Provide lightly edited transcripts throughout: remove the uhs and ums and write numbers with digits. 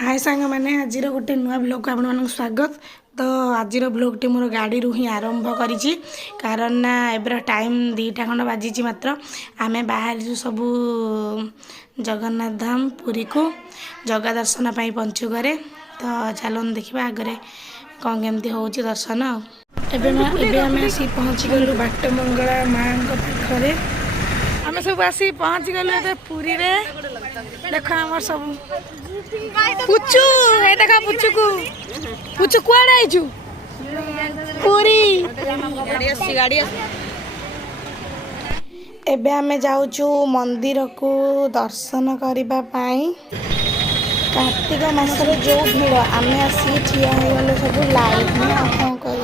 हाय सांग मैंने आज गोटे नुआ ब्लॉग को आपण स्वागत। तो आज ब्लॉग टी मोर गाड़ी ही आरंभ करी कारण ना एबर टाइम 2टा खंड बाजी मात्र आमे बाहर सबू जगन्नाथ धाम पुरी को जगह दर्शन पाई पंचुकरे। तो चलन देखा आगे कौन केमती हो दर्शन। एबे आमे आसी पहुँची गलु बाटमंगला माँ पाखरे आमे सब आसी पहुँची गलु पुरी रे। देख आम सब पुचु ए देखा पुचु को पुचु कुआडे आइछु पुरी गाड़ी एबे आमे जाउछु मंदिर को दर्शन करिबा पाई। कार्तिक मासरे जो भीड़ आमे आसी ठिया हो गले सब लाइट में कौन कर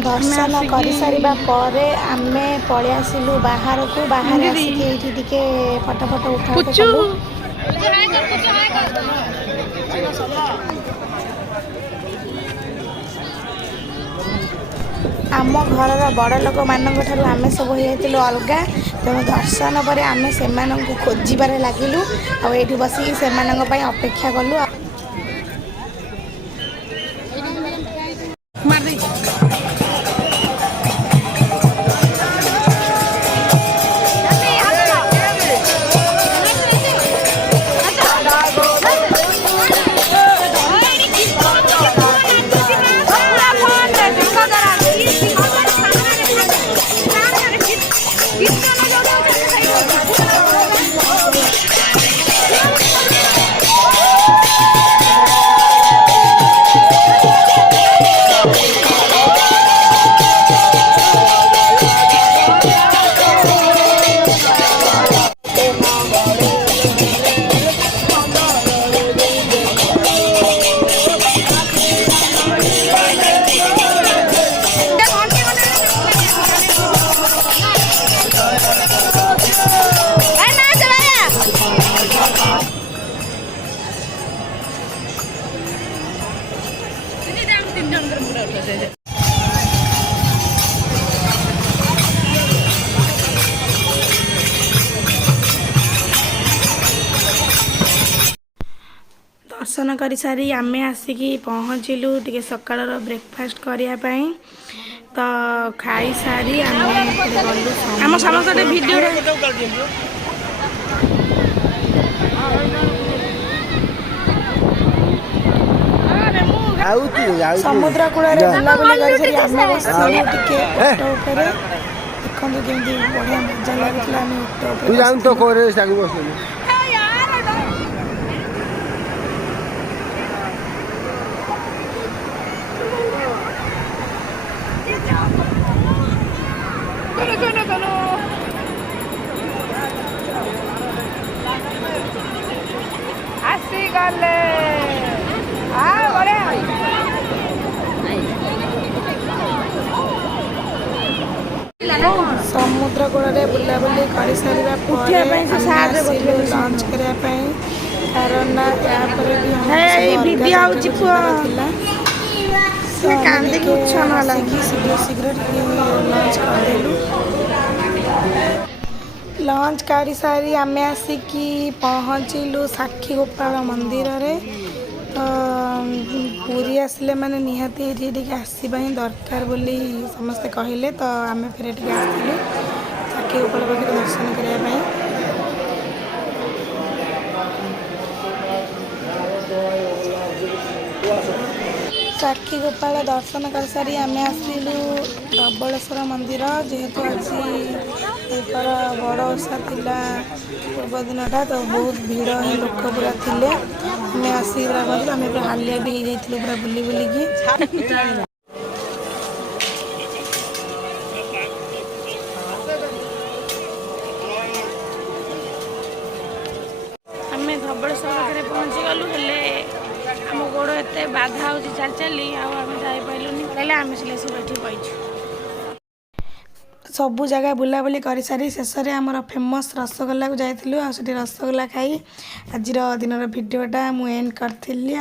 दर्शन कर सारिबा परे आमे पळे आसिलु बाहर को बाहर आसी एठी टिके फटो फटो उठा आम घर बड़ लोक मान आम सब हो अलग तेणु दर्शन पर आम से खोजार लगिलु आठ बसिक से अपेक्षा कलु। दर्शन कर सारी आमे आसिकी पहुँचलु टे सकाळ ब्रेकफास्ट करने। तो खाई सारी आम समस्त वीडियो समुद्र कूल बुलाबुली देखते केमती बढ़िया मजा लगुला। आसी गले समुद्र कूल बुलाबुली कर सारा लंच करने कारण शीघ्र लंच करदेलु। लंच कर सारी आम आसिकी पहुँचलु साक्षी गोपाल मंदिर रे। तो पुरी आसिले माने निहाती ये आसवा ही दरकार बोली समस्ते कहले। तो आम फिर आसलु साक्षी गोपाल पाखे दर्शन करने। साक्षी गोपाल दर्शन कर सारी आम आसलु धबलेश्वर मंदिर जेहेतु आज बड़ ओषा पूर्व दिनटा। तो बहुत भीड़ ही लोक पूरा थे आम आसी आम पूरा हालिया भी हो जाइलु पूरा बुली बुलिकी। आम धबलेश्वर पाखे पहुँची गलु हेले आम गोड़ एत बाधा हो चल चली आम जापारूनी आम सब ये सबू जगह बुलाबुली कर सारी शेष में आमर फेमस रसगोल्ला को जाइलु रसगोल्ला खाई आज दिन भिडियोटा मुझे एंड करी।